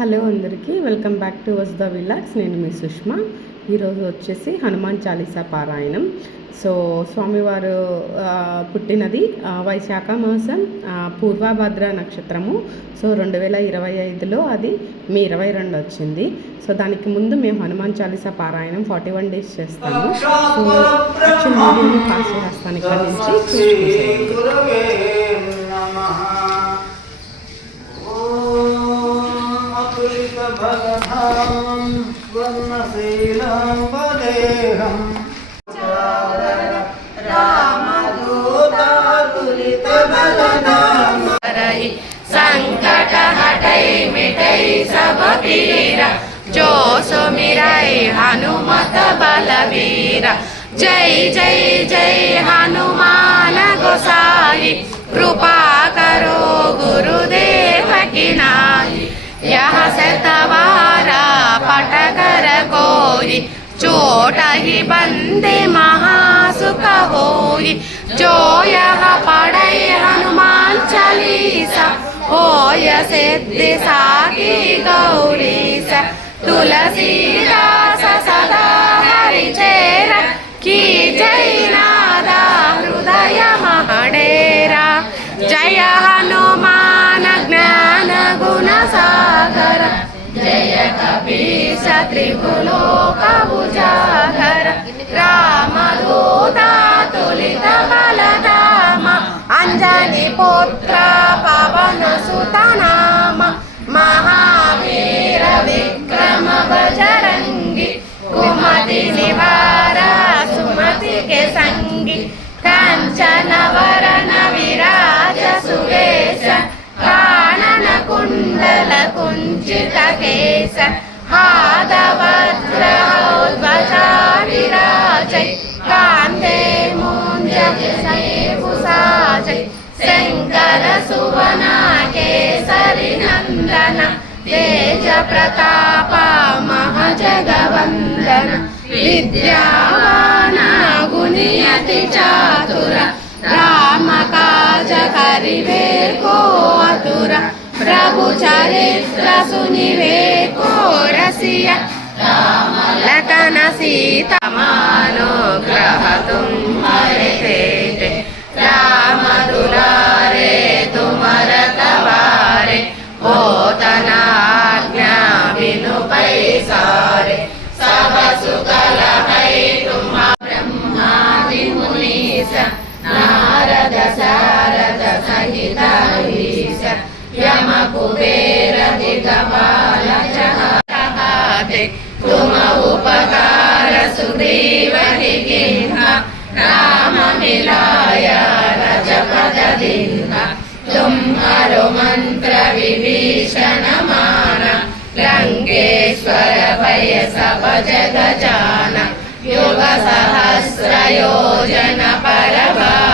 Hello అందరికీ welcome back to వస్ ద విలాక్స్. నేను మీ సుష్మా. ఈరోజు వచ్చేసి హనుమాన్ చాలీసా పారాయణం. సో స్వామివారు పుట్టినది వైశాఖ మాసం పూర్వభద్ర నక్షత్రము. సో రెండు వేల ఇరవై ఐదులో అది మీ ఇరవై రెండు వచ్చింది. సో దానికి ముందు మేము హనుమాన్ చాలీసా పారాయణం ఫార్టీ వన్ డేస్ చేస్తాము. సో యాక్చువల్ వీడియోని పాస్ చేస్తాను ఇక్కడ నుంచి స్వర్ణశీలం వదేహం సంకట హటై మిటై సబీర జో సుమిరై హనుమత బలవీర జై జై జై హనుమాన గోసాయి కృపా కరో గురుదేవ కినాయి యహ శతవా पट कर कोई चोट ही बंदे महासुख होई जो यह पढ़े हनुमान चालीसा होय सिद्धि శత్రిగులోకము జాగర రామదూత తులిత బలధామ అంజని పుత్ర పవన సుతనామ మహావీర విక్రమ బజరంగి కుమతి నివార సుమతి కే సంగి కంచన వరణ విరాజ సువేశ కానన కుండల కుంచిత కేశ कुञ्चित केश हादवज्र ध्वजा विराजै कान्दे मुञ्जभुसाजै शङ्कर सुवना केसरि नन्दन तेज प्रताप महजगवन्दन विद्यावान गुणियति चातुर राम काज करिवे को अतुर प्रभु चरित्र सुनिवे को ప్రియ లతన సీతమానుగ్రహతుం హరితే రామ దులారే తుమర తవారే పోతనాజ్ఞ వినుపై సారే సభ సుకలహై తుమ బ్రహ్మాది మునీస నారద సారద సహిత యమ కుబేర దిగవా ఉపకార సుగ్రీవనికి రామమిలాయ రజపదదిన్న తుమ్మరు మంత్ర విభీషణ మాన లంకేశ్వర భయ సభ జగజాన యుగ సహస్రయోజన పరభా